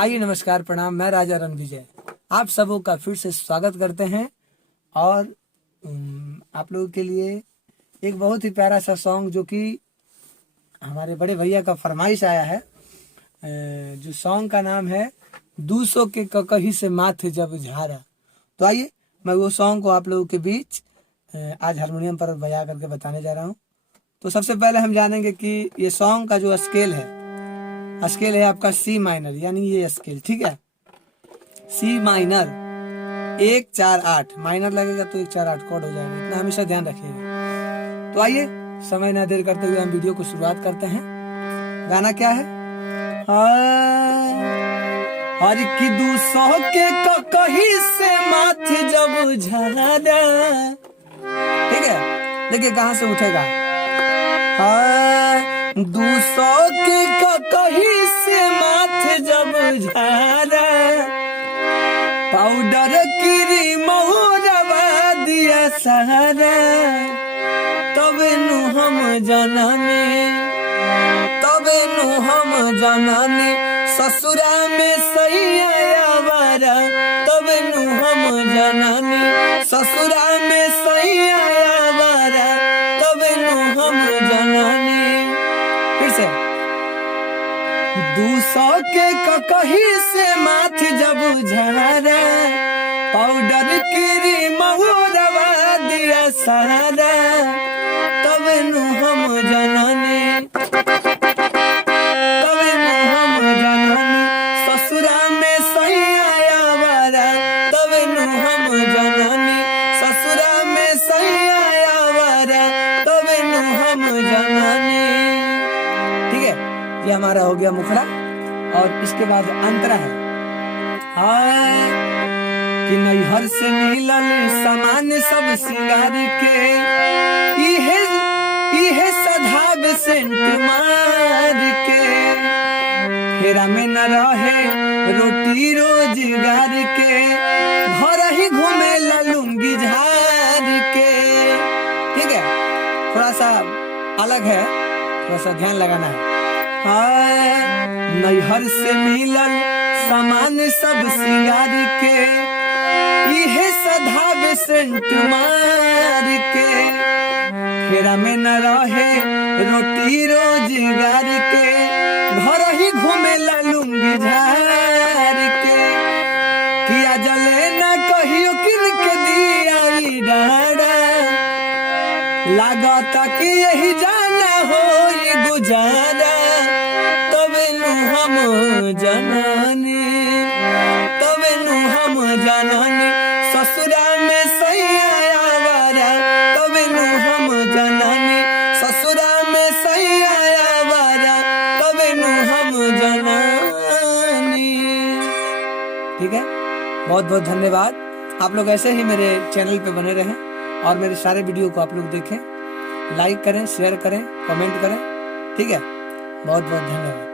आइए नमस्कार प्रणाम, मैं राजा रणविजय आप सबों का फिर से स्वागत करते हैं। और आप लोगों के लिए एक बहुत ही प्यारा सा सॉन्ग जो कि हमारे बड़े भैया का फरमाइश आया है, जो सॉन्ग का नाम है दूसों के ककही से माथे जब झारा। तो आइए मैं वो सॉन्ग को आप लोगों के बीच आज हारमोनियम पर बजा करके बताने जा रहा हूँ। तो सबसे पहले हम जानेंगे कि ये सॉन्ग का जो स्केल है आपका सी माइनर, यानी ये स्केल, ठीक है। सी माइनर 1 4 8 माइनर लगेगा तो 1 4 8 कॉर्ड हो जाएगा, इतना हमेशा ध्यान रखिएगा। तो आइए समय न देर करते हुए हम वीडियो को शुरुआत करते हैं। गाना क्या है? हर की दूसों के कहीं से माथे जब झारा, ठीक है। देखिए कहाँ से उठेगा। दूसों के कहीं से माथे जब झारा, पाउडर की मोहरवा दिया सहारा, तब नु हम जननी ससुरा में सही आया बारा, तब नु हम जननी ससुरा में सही आया बारा, तब नु हम जननी। फिर से दूसों के कहीं से माथे जब झारा, पाउडर की मोहरवा दिया सहारा, तब नु हम जननी ससुरा में सही आया बारा, तब नु हम जननी ससुरा में सही आया बारा, तब नु हम जननी। ठीक है, ये हमारा हो गया मुखड़ा। और इसके बाद अंतरा है कि नैहर से मिलल सामान सब सिंगार के, इहे सधाब सेंट मार के, फेरा में न रहे रोटी रोजगार के, घर ही घूमे लुंगी झार के। ठीक है, थोड़ा सा अलग है, थोड़ा सा ध्यान लगाना है। नैहर से मिलल सामान सब सिंगार के, इहे सधाब सेंट मार के, फेरा में न रहे रोटी रोजगार के, घर ही घूमे लुंगी झार के, किया जले न कहियो किन के दिया डाड़ा, लागता कि यही जाना हो गुजारा, तब नु हम जननी, तब नु हम जननी ससुरा में सही आया बारा, तब नु हम जननी ससुरा में सही आया बारा, तब नु हम जननी। ठीक है, बहुत बहुत धन्यवाद। आप लोग ऐसे ही मेरे चैनल पे बने रहें और मेरे सारे वीडियो को आप लोग देखें, लाइक करें, शेयर करें, कमेंट करें। ठीक है, बहुत बहुत धन्यवाद।